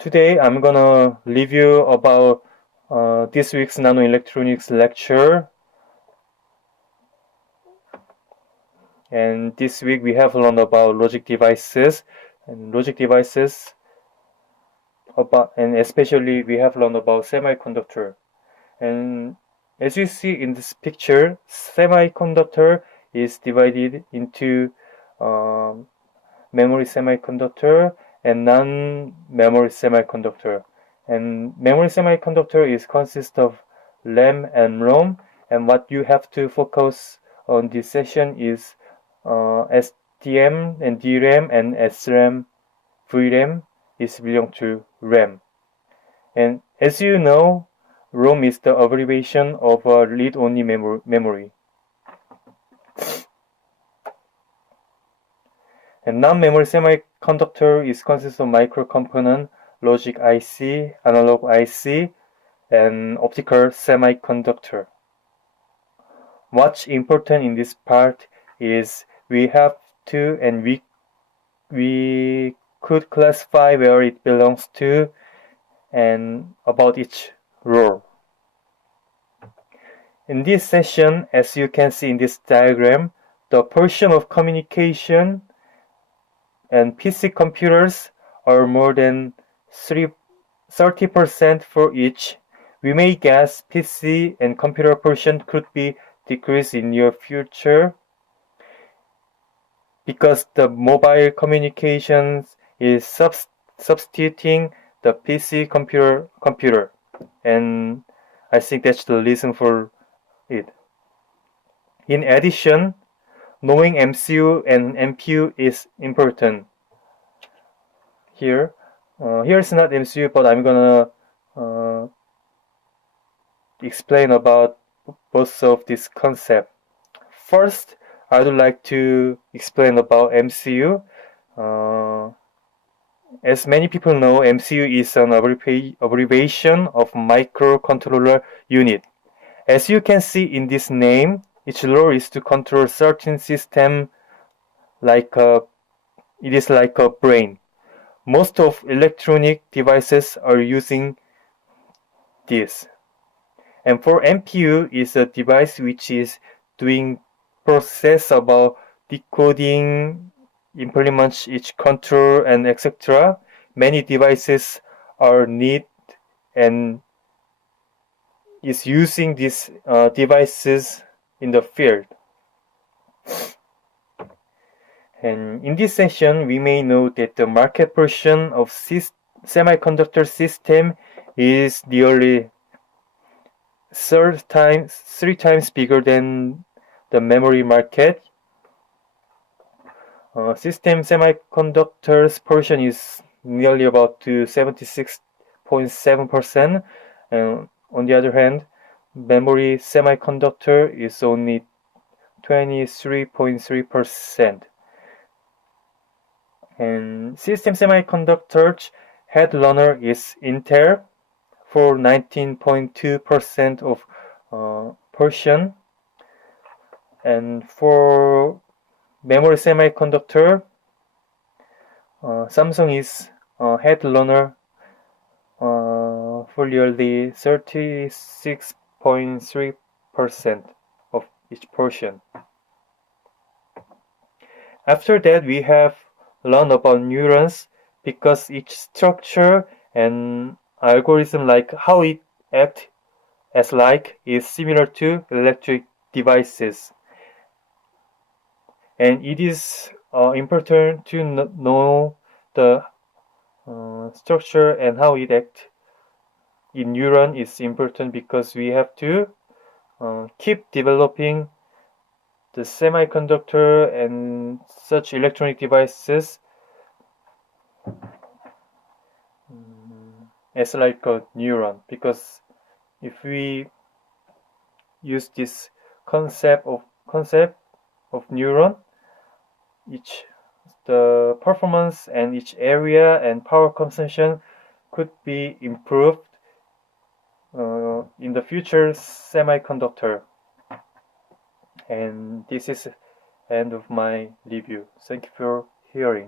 Today I'm gonna review about this week's nanoelectronics lecture. And this week we have learned about logic devices and especially we have learned about semiconductor. And as you see in this picture, semiconductor is divided into memory semiconductor and non-memory semiconductor. And memory semiconductor is consist of RAM and ROM, and what you have to focus on this session is STM and DRAM and SRAM, VRAM is belong to RAM. And as you know, ROM is the abbreviation of a read-only memory. And non-memory semiconductor is consists of microcomponent, logic IC, analog IC, and optical semiconductor. What's important in this part is we have to and we could classify where it belongs to and about each role. In this session, as you can see in this diagram, the portion of communication and PC computers are more than 30% for each. We may guess PC and computer portion could be decreased in near future because the mobile communications is substituting the PC computer, and I think that's the reason for it. In addition, knowing MCU and MPU is important. Here's not MCU, but I'm gonna explain about both of this concept. First, I would like to explain about MCU. As many people know, MCU is an abbreviation of microcontroller unit. As you can see in this name, its role is to control certain system it is like a brain. Most of electronic devices are using this. And for MPU is a device which is doing process about decoding, implements each control and etc. Many devices are need and is using these devices in the field. And in this session, we may know that the market portion of semiconductor system is nearly three times bigger than the memory market. System semiconductors portion is nearly about to 76.7%, and on the other hand, memory semiconductor is only 23.3%. And system semiconductors headrunner is Intel for 19.2% of portion. And for memory semiconductor, Samsung is headrunner for nearly 36.3% of each portion. After that, we have learned about neurons because each structure and algorithm like how it acts as like is similar to electric devices. And it is important to know the structure and how it acts in neuron is important because we have to keep developing the semiconductor and such electronic devices as like a neuron, because if we use this concept of neuron, the performance and each area and power consumption could be improved in the future semiconductor. And this is end of my review. Thank you for hearing.